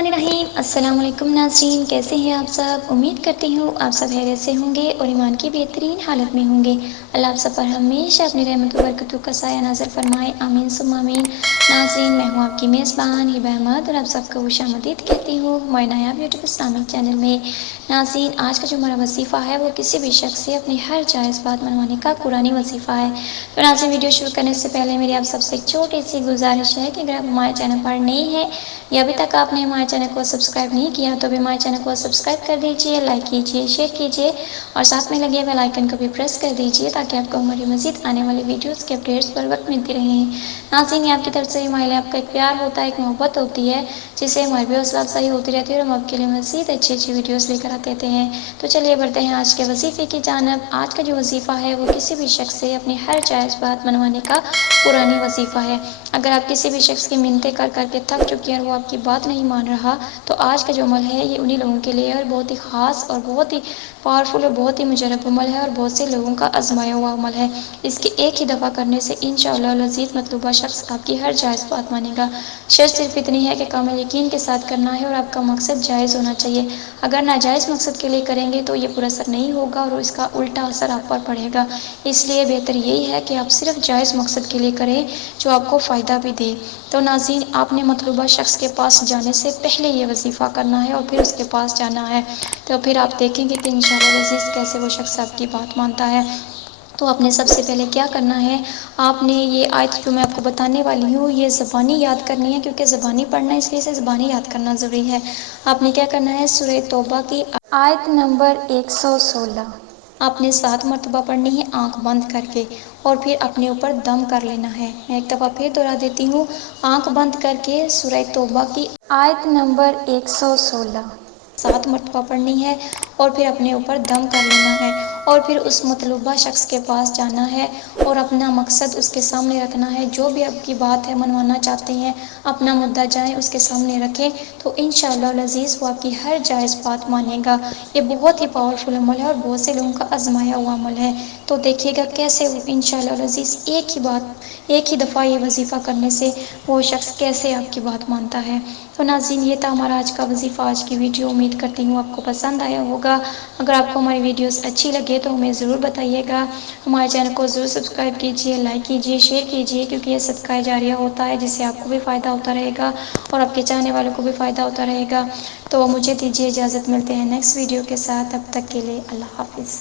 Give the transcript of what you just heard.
बिस्मिल्लाहिर्रहमानिर्रहीम। अस्सलाम वालेकुम नाज़रीन, कैसे हैं आप सब। उम्मीद करती हूँ आप सब खैरियत से होंगे और ईमान की बेहतरीन हालत में होंगे। अल्लाह आप सब पर हमेशा अपनी रहमत व बरकतों का साया नाज़िल फरमाए, आमीन सुम्मा आमीन। नाज़रीन, मैं हूँ आपकी मेज़बान हिबा अहमद और आप सबको खुशामदीद कहती हूँ हमारे नायाब यूट्यूब इस्लामिक चैनल में। नाज़रीन, आज का जो हमारा वजीफ़ा है वो किसी भी शख्स से अपनी हर जायज़ बात मनवाने का कुरानी वजीफ़ा है। तो नाज़रीन, वीडियो शुरू करने से पहले मेरी आप सबसे एक छोटी सी गुजारिश है कि अगर आप हमारे चैनल पर नए हैं या अभी तक आपने हमारे चैनल को सब्सक्राइब नहीं किया तो भी हमारे चैनल को सब्सक्राइब कर दीजिए, लाइक कीजिए, शेयर कीजिए और साथ में लगे बेल आइकन को भी प्रेस कर दीजिए ताकि आपको हमारी मज़ीद आने वाली वीडियोस के अपडेट्स पर वक्त मिलती रहें। नाज़रीन, ये आपकी तरफ से हमारे लिए आपका एक प्यार होता है, एक मोहब्बत होती है जिससे हमारी भी हौसला अफजाई होती रहती है और हम आपके लिए मज़ीद अच्छी अच्छी वीडियोज़ लेकर आते रहते हैं। तो चलिए बढ़ते हैं आज के वजीफ़े की जानब। आज का जो वजीफ़ा है वो किसी भी शख्स से अपनी हर जायज़ बात मनवाने का पुरानी वजीफ़ा है। अगर आप किसी भी शख्स की मिन्नतें कर करके थक चुकी हैं और वो आपकी बात नहीं मान रहा तो आज का जो अमल है ये उन्हीं लोगों के लिए और बहुत ही ख़ास और बहुत ही पावरफुल और बहुत ही मुजरब अमल है और बहुत से लोगों का आजमाया हुआ अमल है। इसके एक ही दफ़ा करने से इंशाअल्लाह अज़ीज़ मतलूबा शख्स आपकी हर जायज़ बात मानेगा। शर्त सिर्फ इतनी है कि कामिल यकीन के साथ करना है और आपका मकसद जायज़ होना चाहिए। अगर नाजायज़ मकसद के लिए करेंगे तो ये पुरअसर नहीं होगा और इसका उल्टा असर आप पर पड़ेगा। इसलिए बेहतर यही है कि आप सिर्फ जायज़ मकसद के लिए करें जो आपको फ़ायदा भी दे। तो नाज़रीन, आपने मतलूबा शख्स के पास जाने से पहले ये वजीफ़ा करना है और फिर उसके पास जाना है। तो फिर आप देखेंगे कि इंशाअल्लाह अज़ीज़ कैसे वो शख्स आपकी बात मानता है। तो आपने सबसे पहले क्या करना है, आपने ये आयत जो मैं आपको बताने वाली हूँ ये ज़बानी याद करनी है, क्योंकि ज़बानी पढ़ना है इसलिए इसे ज़बानी याद करना ज़रूरी है। आपने क्या करना है, सूरह तौबा की आयत नंबर 116 आपने 7 मरतबा पढ़नी है आंख बंद करके और फिर अपने ऊपर दम कर लेना है। मैं एक दफ़ा फिर दोहरा देती हूँ, आंख बंद करके सूरह तौबा की आयत नंबर 116 7 मरतबा पढ़नी है और फिर अपने ऊपर दम कर लेना है और फिर उस मतलूबा शख्स के पास जाना है और अपना मकसद उसके सामने रखना है। जो भी आपकी बात है मनवाना चाहते हैं, अपना मुद्दा जाएं उसके सामने रखें तो इंशाअल्लाह अज़ीज़ वो आपकी हर जायज़ बात मानेगा। ये बहुत ही पावरफुल अमल है और बहुत से लोगों का आजमाया हुआ अमल है। तो देखिएगा कैसे वो इंशाअल्लाह अज़ीज़ एक ही दफ़ा ये वजीफ़ा करने से वो शख्स कैसे आपकी बात मानता है। तो नाज़रीन, ये था हमारा आज का वजीफ़ा, आज की वीडियो। उम्मीद करती हूँ आपको पसंद आया होगा। अगर आपको हमारी वीडियोस अच्छी लगे तो हमें ज़रूर बताइएगा। हमारे चैनल को ज़रूर सब्सक्राइब कीजिए, लाइक कीजिए, शेयर कीजिए, क्योंकि ये सदका जारिया होता है जिससे आपको भी फ़ायदा होता रहेगा और आपके चाहने वालों को भी फ़ायदा होता रहेगा। तो मुझे दीजिए इजाज़त, मिलते हैं नेक्स्ट वीडियो के साथ। तब तक के लिए अल्लाह हाफ़िज़।